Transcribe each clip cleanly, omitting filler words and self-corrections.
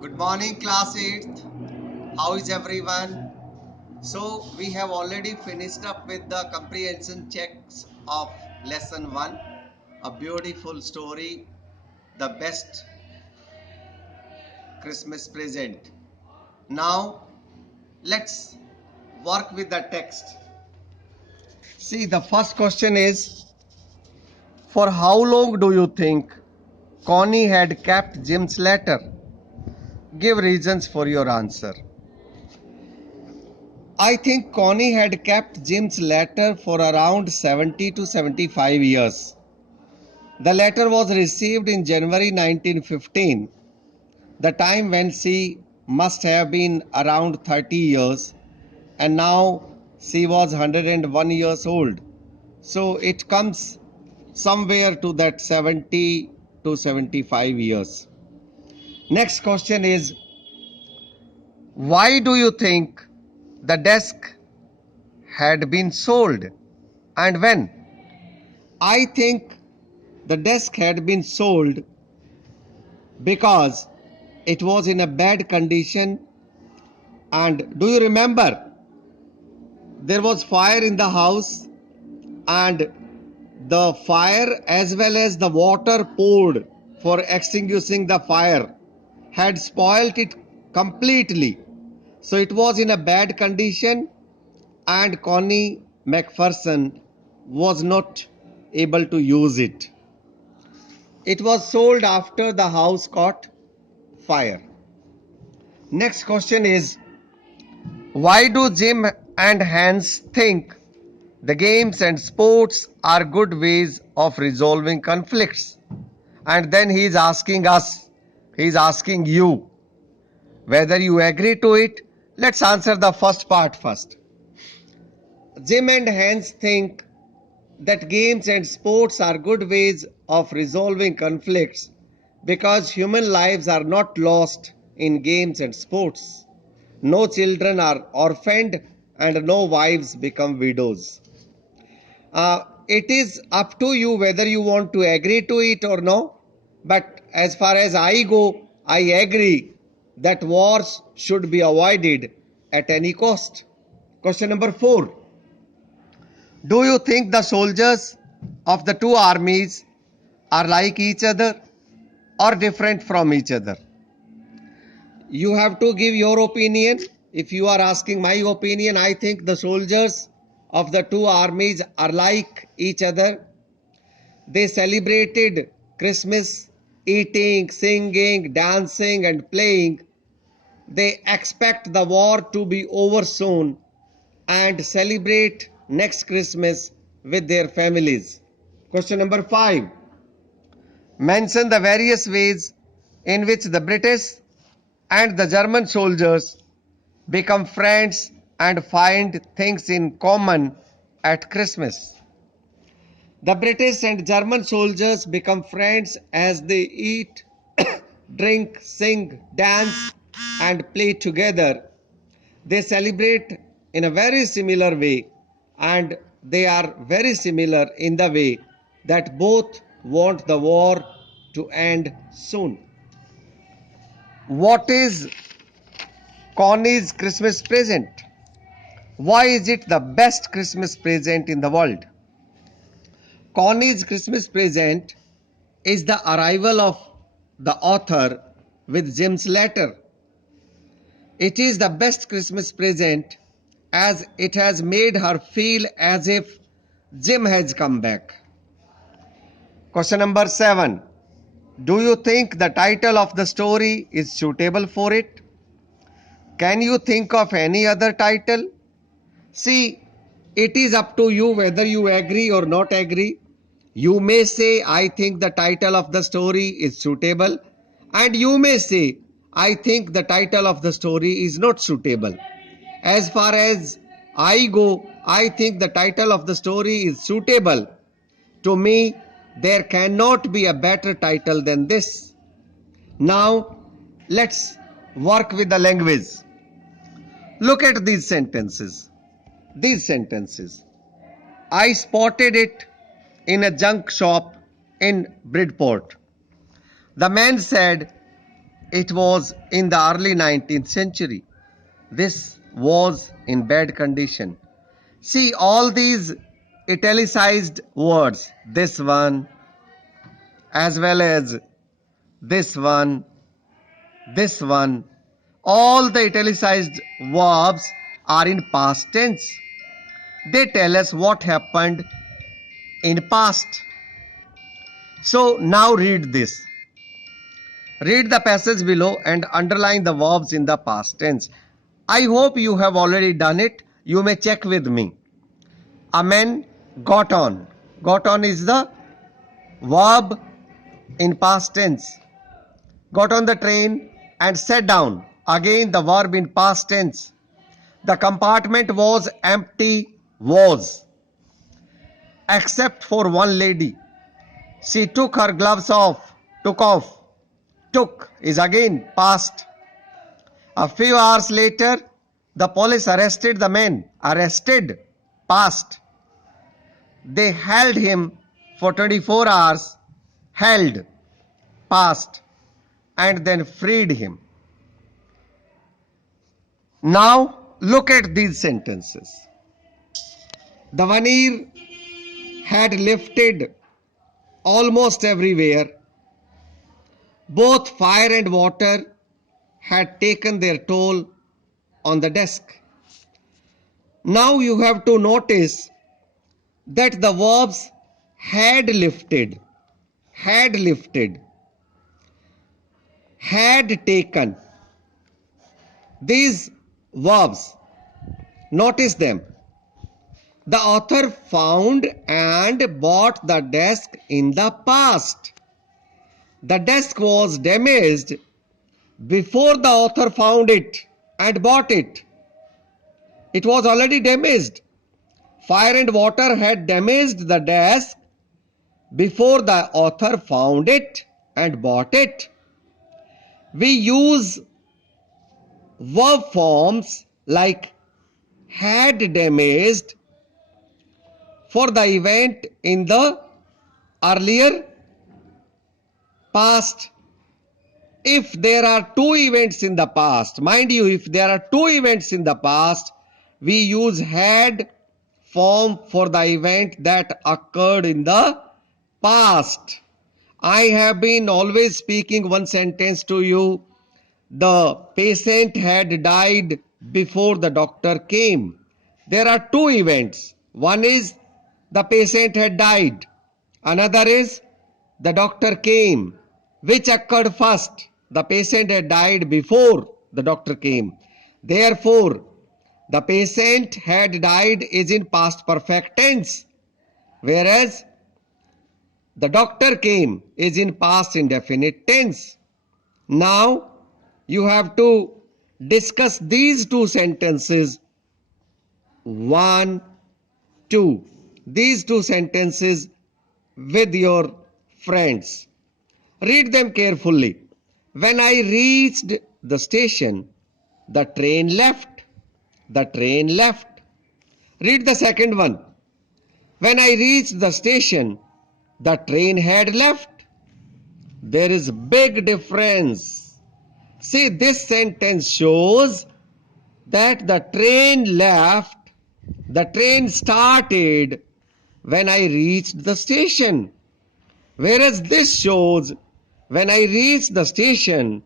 Good morning, class 8th. How is everyone? So, we have already finished up with the comprehension checks of lesson 1, a beautiful story, the best Christmas present. Now, let's work with the text. See, the first question is, for how long do you think Connie had kept Jim's letter? Give reasons for your answer. I think Connie had kept Jim's letter for around 70 to 75 years. The letter was received in January 1915, the time when she must have been around 30 years, and now she was 101 years old. So it comes somewhere to that 70 to 75 years. Next question is, why do you think the desk had been sold and when? I think the desk had been sold because it was in a bad condition. And do you remember, there was fire in the house, and the fire as well as the water poured for extinguishing the fire had spoilt it completely. So it was in a bad condition, and Connie Macpherson was not able to use it. It was sold after the house caught fire. Next question is, why do Jim and Hans think the games and sports are good ways of resolving conflicts? And then he is asking us, he is asking you whether you agree to it. Let's answer the first part first. Jim and Hans think that games and sports are good ways of resolving conflicts because human lives are not lost in games and sports. No children are orphaned and no wives become widows. It is up to you whether you want to agree to it or no. But as far as I go, I agree that wars should be avoided at any cost. Question number 4. Do you think the soldiers of the two armies are like each other or different from each other? You have to give your opinion. If you are asking my opinion, I think the soldiers of the two armies are like each other. They celebrated Christmas, eating, singing, dancing, and playing. They expect the war to be over soon and celebrate next Christmas with their families. Question number 5. Mention the various ways in which the British and the German soldiers become friends and find things in common at Christmas. The British and German soldiers become friends as they eat, drink, sing, dance, and play together. They celebrate in a very similar way, and they are very similar in the way that both want the war to end soon. What is Connie's Christmas present? Why is it the best Christmas present in the world? Connie's Christmas present is the arrival of the author with Jim's letter. It is the best Christmas present as it has made her feel as if Jim has come back. Question number 7. Do you think the title of the story is suitable for it? Can you think of any other title? See, it is up to you whether you agree or not agree. You may say, I think the title of the story is suitable, and you may say, I think the title of the story is not suitable. As far as I go, I think the title of the story is suitable. To me, there cannot be a better title than this. Now, let's work with the language. Look at these sentences. I spotted it in a junk shop in Bridport. The man said it was in the early 19th century. This was in bad condition. See all these italicized words, this one, as well as this one, this one. All the italicized verbs are in past tense. They tell us what happened in past. So now read this. Read the passage below and underline the verbs in the past tense. I hope you have already done it. You may check with me. A man got on. Got on is the verb in past tense. Got on the train and sat down. Again the verb in past tense. The compartment was empty. Was. Except for one lady. She took her gloves off. Took off. Took is again past. A few hours later, the police arrested the man. Arrested, past. They held him for 24 hours. Held, past. And then freed him. Now look at these sentences. The Vanir had lifted almost everywhere. Both fire and water had taken their toll on the desk. Now you have to notice that the verbs had lifted, had taken. These verbs, notice them. The author found and bought the desk in the past. The desk was damaged before the author found it and bought it. It was already damaged. Fire and water had damaged the desk before the author found it and bought it. We use verb forms like had damaged for the event in the earlier past. If there are two events in the past, mind you, if there are two events in the past, we use had form for the event that occurred in the past. I have been always speaking one sentence to you. The patient had died before the doctor came. There are two events. One is the patient had died. Another is the doctor came. Which occurred first? The patient had died before the doctor came. Therefore, the patient had died is in past perfect tense, whereas the doctor came is in past indefinite tense. Now, you have to discuss these two sentences. 1, 2. These two sentences with your friends. Read them carefully. When I reached the station, the train left. The train left. Read the second one. When I reached the station, the train had left. There is big difference. See, this sentence shows that the train left, the train started when I reached the station. Whereas this shows when I reached the station,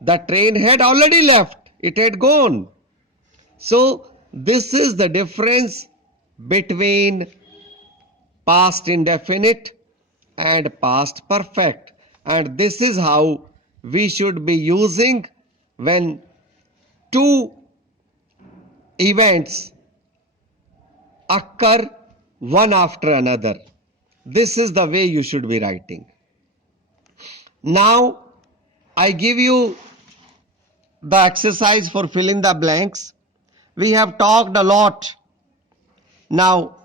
the train had already left. It had gone. So this is the difference between past indefinite and past perfect. And this is how we should be using when two events occur one after another. This is the way you should be writing. Now, I give you the exercise for fill in the blanks. We have talked a lot. Now,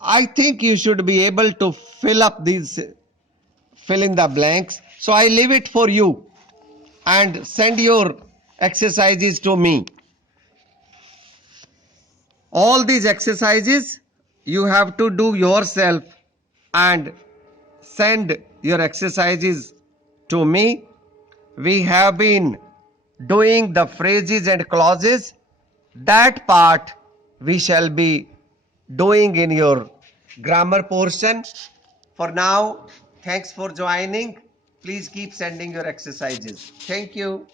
I think you should be able to fill up these fill in the blanks. So I leave it for you and send your exercises to me. All these exercises you have to do yourself and send your exercises to me. We have been doing the phrases and clauses. That part we shall be doing in your grammar portion. For now, thanks for joining. Please keep sending your exercises. Thank you.